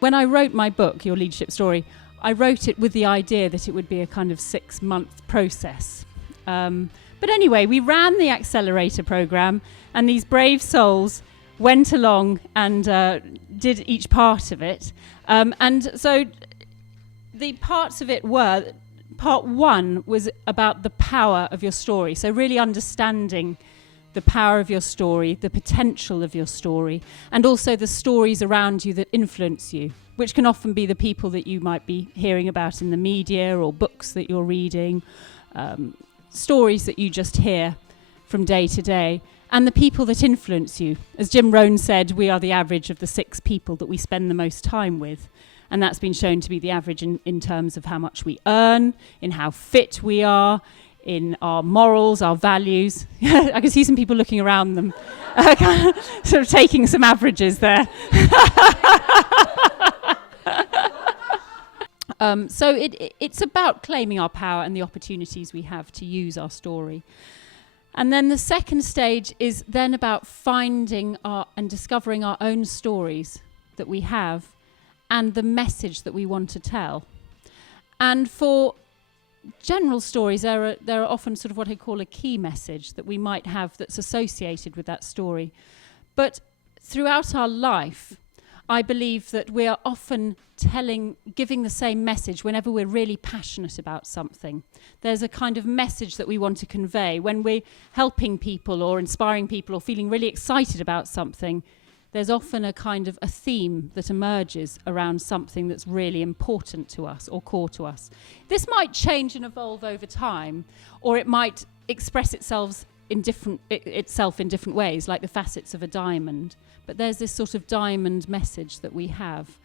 When I wrote my book, Your Leadership Story, I wrote it with the idea that it would be a kind of 6-month process. But anyway, we ran the accelerator program, and these brave souls went along and did each part of it. And so the parts of it were, part 1 was about the power of your story. So really understanding the power of your story, the potential of your story, and also the stories around you that influence you, which can often be the people that you might be hearing about in the media or books that you're reading, stories that you just hear from day to day, and the people that influence you. As Jim Rohn said, we are the average of the 6 people that we spend the most time with. And that's been shown to be the average in terms of how much we earn, in how fit we are, in our morals, our values. I can see some people looking around them, sort of taking some averages there. So it's about claiming our power and the opportunities we have to use our story. And then the second stage is then about finding and discovering our own stories that we have and the message that we want to tell. And for general stories, there are often sort of what I call a key message that we might have that's associated with that story. But throughout our life, I believe that we are often giving the same message whenever we're really passionate about something. There's a kind of message that we want to convey. When we're helping people or inspiring people or feeling really excited about something, there's often a kind of a theme that emerges around something that's really important to us or core to us. This might change and evolve over time, or it might express itself in different ways, like the facets of a diamond. But there's this sort of diamond message that we have,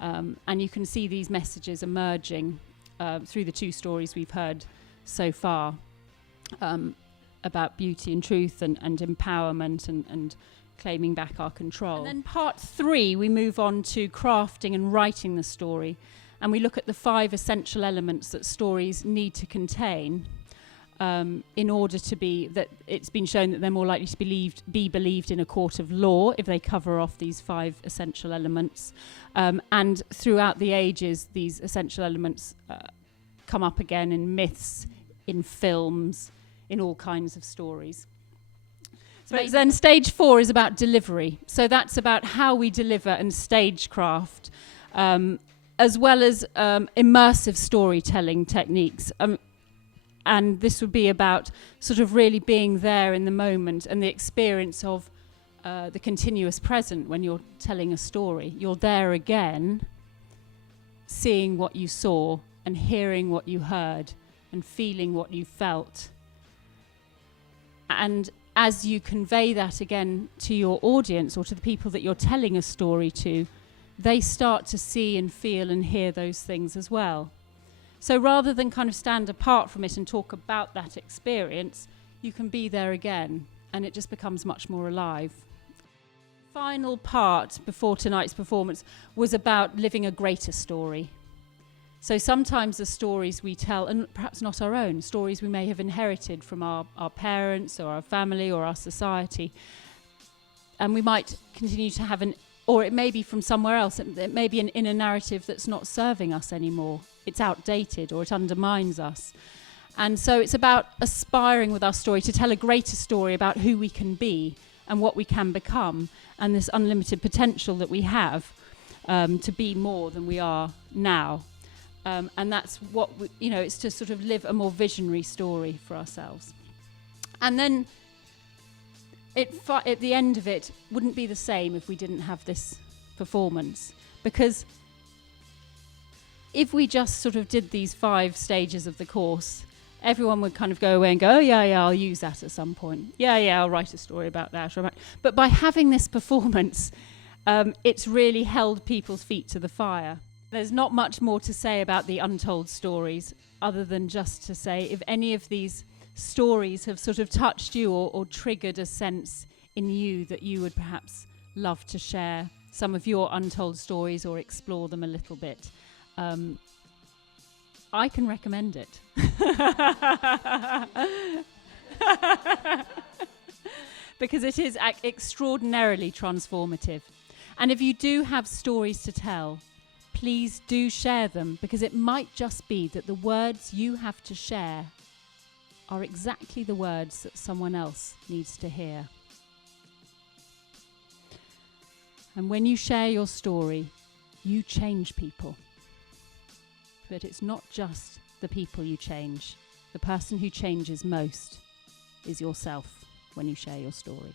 and you can see these messages emerging through the 2 stories we've heard so far about beauty and truth and empowerment and claiming back our control. And then part 3, we move on to crafting and writing the story, and we look at the 5 essential elements that stories need to contain in order to be, that it's been shown that they're more likely to be believed in a court of law if they cover off these 5 essential elements. And throughout the ages, these essential elements come up again in myths, in films, in all kinds of stories. But then stage 4 is about delivery. So that's about how we deliver and stagecraft, as well as immersive storytelling techniques. And this would be about sort of really being there in the moment and the experience of the continuous present when you're telling a story. You're there again, seeing what you saw and hearing what you heard and feeling what you felt. And as you convey that again to your audience or to the people that you're telling a story to, they start to see and feel and hear those things as well. So rather than kind of stand apart from it and talk about that experience, you can be there again, and it just becomes much more alive. Final part before tonight's performance was about living a greater story. So sometimes the stories we tell, and perhaps not our own, stories we may have inherited from our parents or our family or our society, and we might continue to have or it may be from somewhere else. It may be an inner narrative that's not serving us anymore. It's outdated or it undermines us. And so it's about aspiring with our story to tell a greater story about who we can be and what we can become, and this unlimited potential that we have to be more than we are now. And that's what, it's to sort of live a more visionary story for ourselves. And then at the end of it wouldn't be the same if we didn't have this performance. Because if we just sort of did these 5 stages of the course, everyone would kind of go away and go, oh, yeah, I'll use that at some point. Yeah, I'll write a story about that. But by having this performance, it's really held people's feet to the fire. There's not much more to say about the untold stories other than just to say if any of these stories have sort of touched you or triggered a sense in you that you would perhaps love to share some of your untold stories or explore them a little bit, I can recommend it. Because it is extraordinarily transformative. And if you do have stories to tell, please do share them, because it might just be that the words you have to share are exactly the words that someone else needs to hear. And when you share your story, you change people. But it's not just the people you change. The person who changes most is yourself when you share your story.